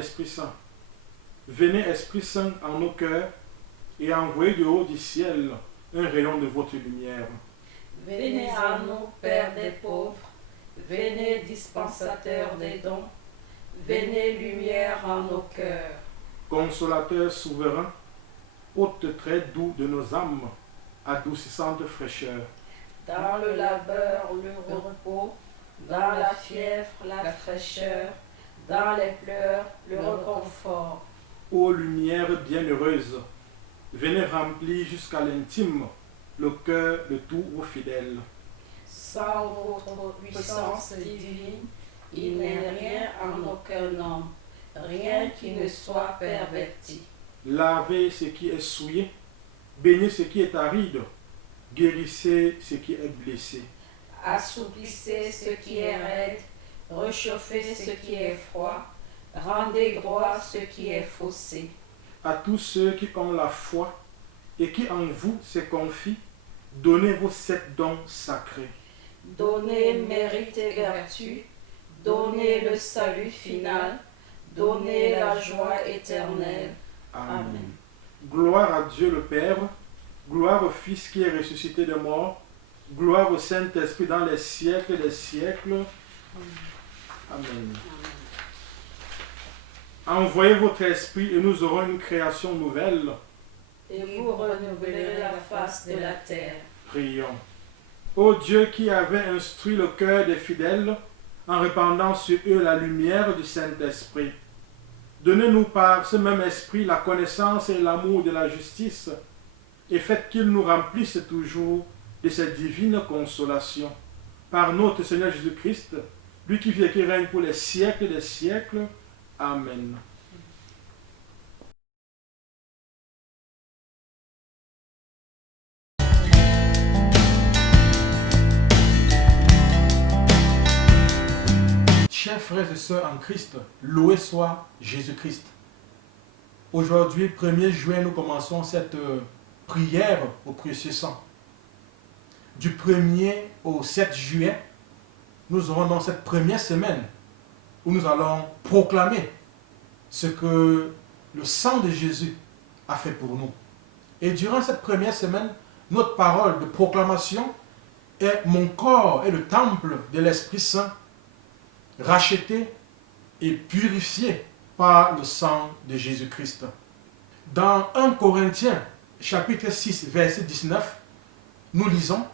l'Esprit Saint. Venez, Esprit Saint, en nos cœurs et envoyez du haut du ciel un rayon de votre lumière. Venez à nous, Père des pauvres, venez, dispensateur des dons, venez, lumière en nos cœurs. Consolateur souverain, hôte très doux de nos âmes, adoucissante fraîcheur. Dans le labeur, le repos, dans la fièvre, la fraîcheur, dans les pleurs, le réconfort. Ô lumière bienheureuse, venez remplir jusqu'à l'intime le cœur de tous vos fidèles. Sans votre puissance divine, il n'est rien en aucun homme, rien qui ne soit perverti. Lavez ce qui est souillé, baignez ce qui est aride, guérissez ce qui est blessé. Assouplissez ce qui est raide, réchauffez ce qui est froid, rendez droit ce qui est faussé. À tous ceux qui ont la foi et qui en vous se confient, donnez vos 7 dons sacrés. Donnez mérite et vertu, donnez le salut final, donnez la joie éternelle. Amen. Gloire à Dieu le Père, gloire au Fils qui est ressuscité des morts, gloire au Saint-Esprit dans les siècles des siècles. Amen. Envoyez votre esprit et nous aurons une création nouvelle. Et vous renouvelerez la face de la terre. Prions. Ô Dieu qui avait instruit le cœur des fidèles en répandant sur eux la lumière du Saint-Esprit, donnez-nous par ce même esprit la connaissance et l'amour de la justice et faites qu'il nous remplisse toujours de cette divine consolation. Par notre Seigneur Jésus-Christ, lui qui vit et qui règne pour les siècles des siècles. Amen. Chers frères et sœurs en Christ, loué soit Jésus-Christ. Aujourd'hui, 1er juin, nous commençons cette prière au précieux sang. Du 1er au 7 juillet, nous aurons dans cette première semaine où nous allons proclamer ce que le sang de Jésus a fait pour nous. Et durant cette première semaine, notre parole de proclamation est « Mon corps est le temple de l'Esprit Saint, racheté et purifié par le sang de Jésus-Christ. » Dans 1 Corinthiens, chapitre 6, verset 19, nous lisons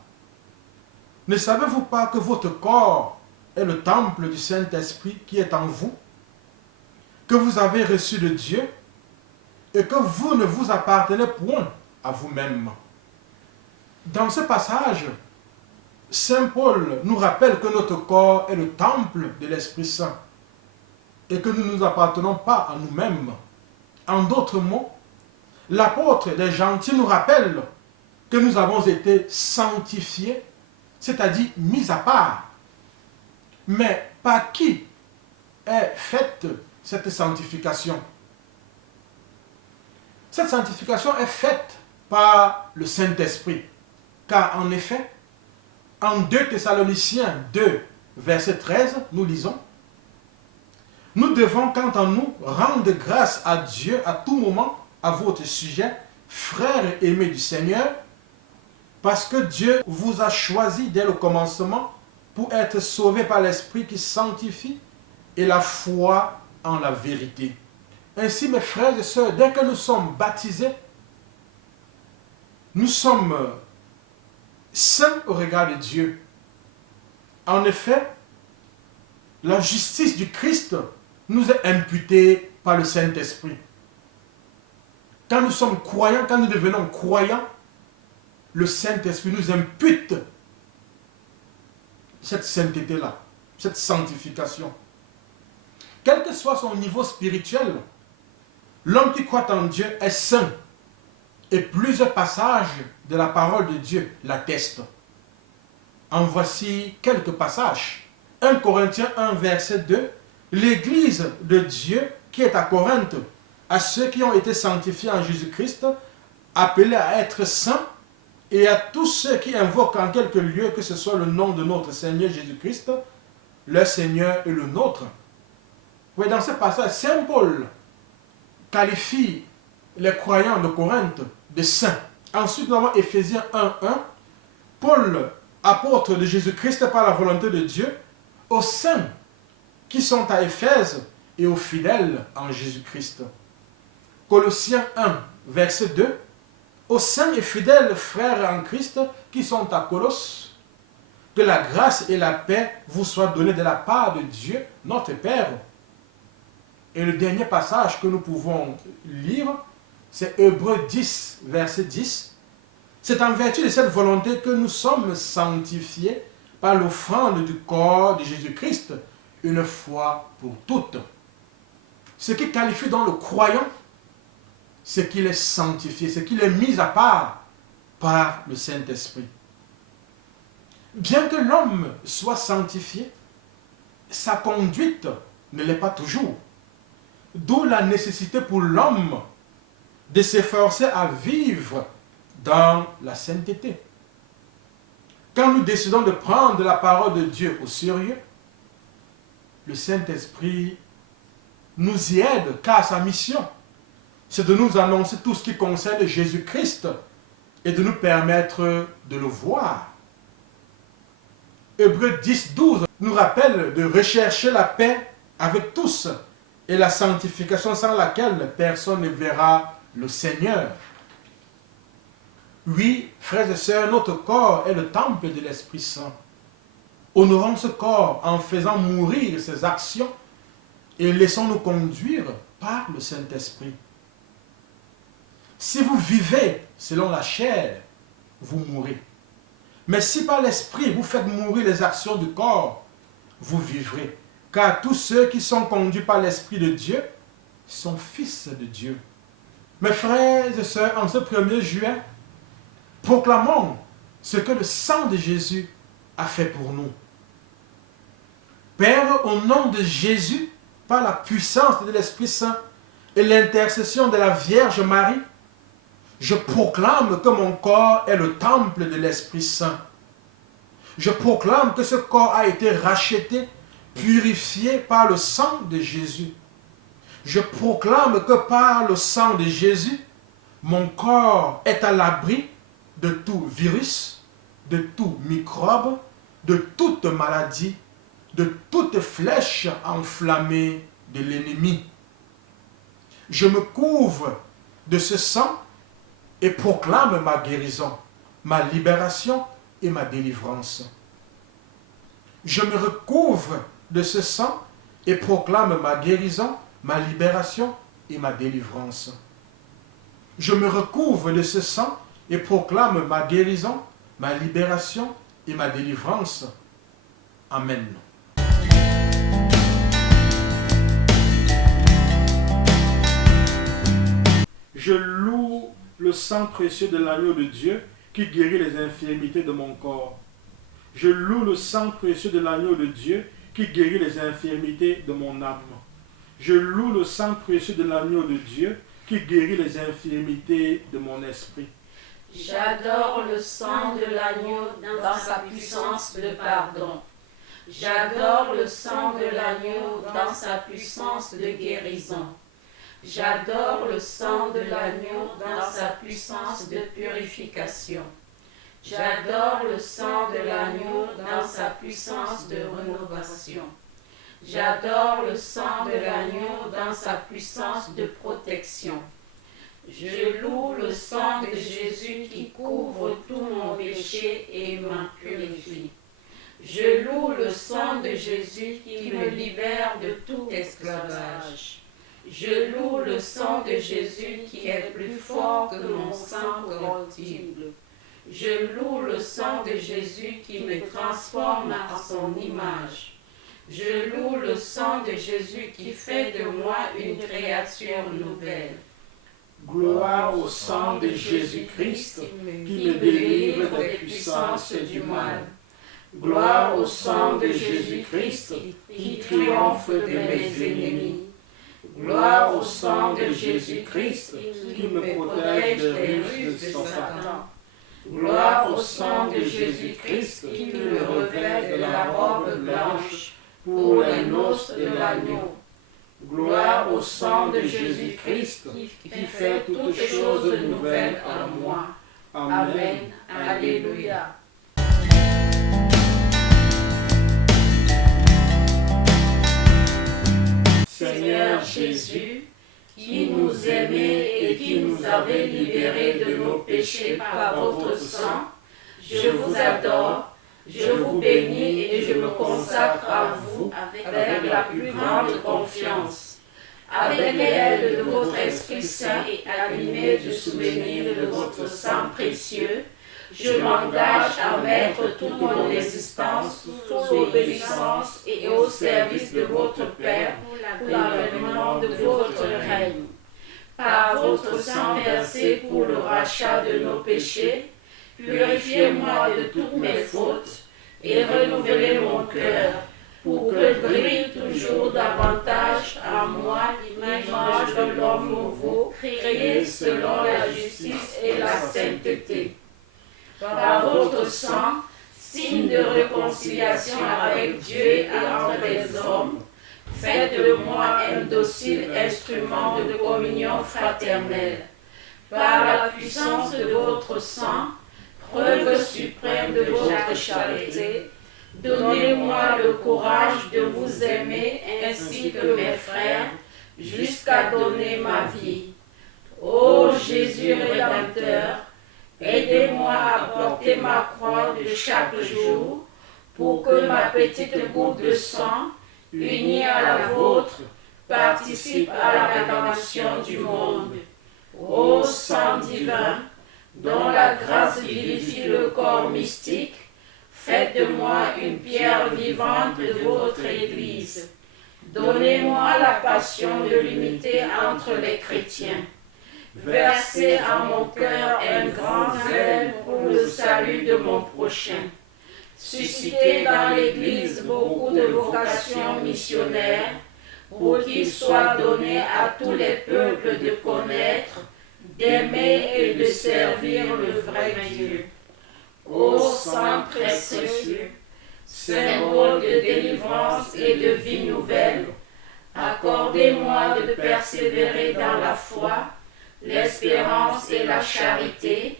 « Ne savez-vous pas que votre corps est le temple du Saint-Esprit qui est en vous, que vous avez reçu de Dieu, et que vous ne vous appartenez point à vous-même. » Dans ce passage, Saint Paul nous rappelle que notre corps est le temple de l'Esprit Saint et que nous ne nous appartenons pas à nous-mêmes. En d'autres mots, l'apôtre des gentils nous rappelle que nous avons été sanctifiés, c'est-à-dire mis à part. Mais par qui est faite cette sanctification? Cette sanctification est faite par le Saint-Esprit. Car en effet, en 2 Thessaloniciens 2, verset 13, nous lisons « Nous devons, quant à nous, rendre grâce à Dieu à tout moment à votre sujet, frères aimés du Seigneur, parce que Dieu vous a choisi dès le commencement pour être sauvés par l'Esprit qui sanctifie et la foi en la vérité. » Ainsi, mes frères et sœurs, dès que nous sommes baptisés, nous sommes saints au regard de Dieu. En effet, la justice du Christ nous est imputée par le Saint-Esprit. Quand nous sommes croyants, quand nous devenons croyants, le Saint-Esprit nous impute cette sainteté-là, cette sanctification. Quel que soit son niveau spirituel, l'homme qui croit en Dieu est saint. Et plusieurs passages de la parole de Dieu l'attestent. En voici quelques passages. 1 Corinthiens 1, verset 2. L'Église de Dieu qui est à Corinthe, à ceux qui ont été sanctifiés en Jésus-Christ, appelés à être saints, et à tous ceux qui invoquent en quelque lieu, que ce soit le nom de notre Seigneur Jésus-Christ, le Seigneur et le nôtre. Oui, dans ce passage, Saint Paul qualifie les croyants de Corinthe de saints. Ensuite, nous avons Éphésiens 1:1. Paul, apôtre de Jésus-Christ par la volonté de Dieu, aux saints qui sont à Éphèse et aux fidèles en Jésus-Christ. Colossiens 1, verset 2. Aux saints et fidèles frères en Christ qui sont à Colosse, que la grâce et la paix vous soient données de la part de Dieu, notre Père. Et le dernier passage que nous pouvons lire, c'est Hébreux 10, verset 10. C'est en vertu de cette volonté que nous sommes sanctifiés par l'offrande du corps de Jésus-Christ, une fois pour toutes. Ce qui qualifie donc le croyant, c'est qu'il est sanctifié, c'est qu'il est mis à part par le Saint-Esprit. Bien que l'homme soit sanctifié, sa conduite ne l'est pas toujours. D'où la nécessité pour l'homme de s'efforcer à vivre dans la sainteté. Quand nous décidons de prendre la parole de Dieu au sérieux, le Saint-Esprit nous y aide, car sa mission, c'est de nous annoncer tout ce qui concerne Jésus-Christ et de nous permettre de le voir. Hébreux 10, 12 nous rappelle de rechercher la paix avec tous et la sanctification sans laquelle personne ne verra le Seigneur. Oui, frères et sœurs, notre corps est le temple de l'Esprit Saint. Honorons ce corps en faisant mourir ses actions et laissons-nous conduire par le Saint-Esprit. Si vous vivez selon la chair, vous mourrez. Mais si par l'Esprit vous faites mourir les actions du corps, vous vivrez. Car tous ceux qui sont conduits par l'Esprit de Dieu sont fils de Dieu. Mes frères et sœurs, en ce 1er juin, proclamons ce que le sang de Jésus a fait pour nous. Père, au nom de Jésus, par la puissance de l'Esprit Saint et l'intercession de la Vierge Marie, je proclame que mon corps est le temple de l'Esprit Saint. Je proclame que ce corps a été racheté, purifié par le sang de Jésus. Je proclame que par le sang de Jésus, mon corps est à l'abri de tout virus, de tout microbe, de toute maladie, de toute flèche enflammée de l'ennemi. Je me couvre de ce sang et proclame ma guérison, ma libération et ma délivrance. Je me recouvre de ce sang et proclame ma guérison, ma libération et ma délivrance. Je me recouvre de ce sang et proclame ma guérison, ma libération et ma délivrance. Amen. Je loue le sang précieux de l'agneau de Dieu qui guérit les infirmités de mon corps. Je loue le sang précieux de l'agneau de Dieu qui guérit les infirmités de mon âme. Je loue le sang précieux de l'agneau de Dieu qui guérit les infirmités de mon esprit. J'adore le sang de l'agneau dans sa puissance de pardon. J'adore le sang de l'agneau dans sa puissance de guérison. J'adore le sang de l'agneau dans sa puissance de purification. J'adore le sang de l'agneau dans sa puissance de rénovation. J'adore le sang de l'agneau dans sa puissance de protection. Je loue le sang de Jésus qui couvre tout mon péché et m'en purifie. Je loue le sang de Jésus qui me libère de tout esclavage. Je loue le sang de Jésus qui est plus fort que mon sang corruptible. Je loue le sang de Jésus qui me transforme à son image. Je loue le sang de Jésus qui fait de moi une créature nouvelle. Gloire au sang de Jésus-Christ qui me délivre des puissances du mal. Gloire au sang de Jésus-Christ qui triomphe de mes ennemis. Gloire au sang de Jésus-Christ qui me protège des ruses de Satan. Gloire au sang de Jésus-Christ qui me revêt de la robe blanche pour les noces de l'agneau. Gloire au sang de Jésus-Christ qui fait toutes choses nouvelles en moi. Amen. Alléluia. Seigneur Jésus, qui nous aimait et qui nous avait libérés de nos péchés par votre sang, je vous adore, je vous bénis et je me consacre à vous avec la plus grande confiance. Avec l'aide de votre Esprit Saint et animé du souvenir de votre sang précieux, je m'engage à mettre toute mon existence sous l'obéissance et au service de votre Père pour l'avènement de votre règne. Par votre sang versé pour le rachat de nos péchés, purifiez-moi de toutes mes fautes et renouvelez mon cœur pour que brille toujours davantage en moi l'image de l'homme nouveau, créé selon la justice et la sainteté. Par votre sang, signe de réconciliation avec Dieu et entre les hommes, faites de moi un docile instrument de communion fraternelle. Par la puissance de votre sang, preuve suprême de votre charité, donnez-moi le courage de vous aimer ainsi que mes frères, jusqu'à donner ma vie. Ô Jésus Rédempteur, aidez-moi à porter ma croix de chaque jour, pour que ma petite goutte de sang, unie à la vôtre, participe à la rédemption du monde. Ô sang divin, dont la grâce vivifie le corps mystique, faites de moi une pierre vivante de votre Église. Donnez-moi la passion de l'unité entre les chrétiens. Versez en mon cœur un grand zèle pour le salut de mon prochain. Suscitez dans l'Église beaucoup de vocations missionnaires pour qu'il soit donné à tous les peuples de connaître, d'aimer et de servir le vrai Dieu. Ô sang précieux, symbole de délivrance et de vie nouvelle, accordez-moi de persévérer dans la foi, l'espérance et la charité,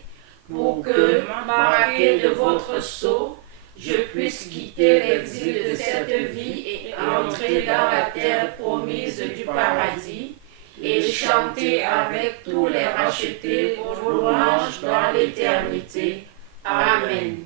pour que, marqué de votre sceau, je puisse quitter l'exil de cette vie et entrer dans la terre promise du paradis, et chanter avec tous les rachetés vos louanges dans l'éternité. Amen.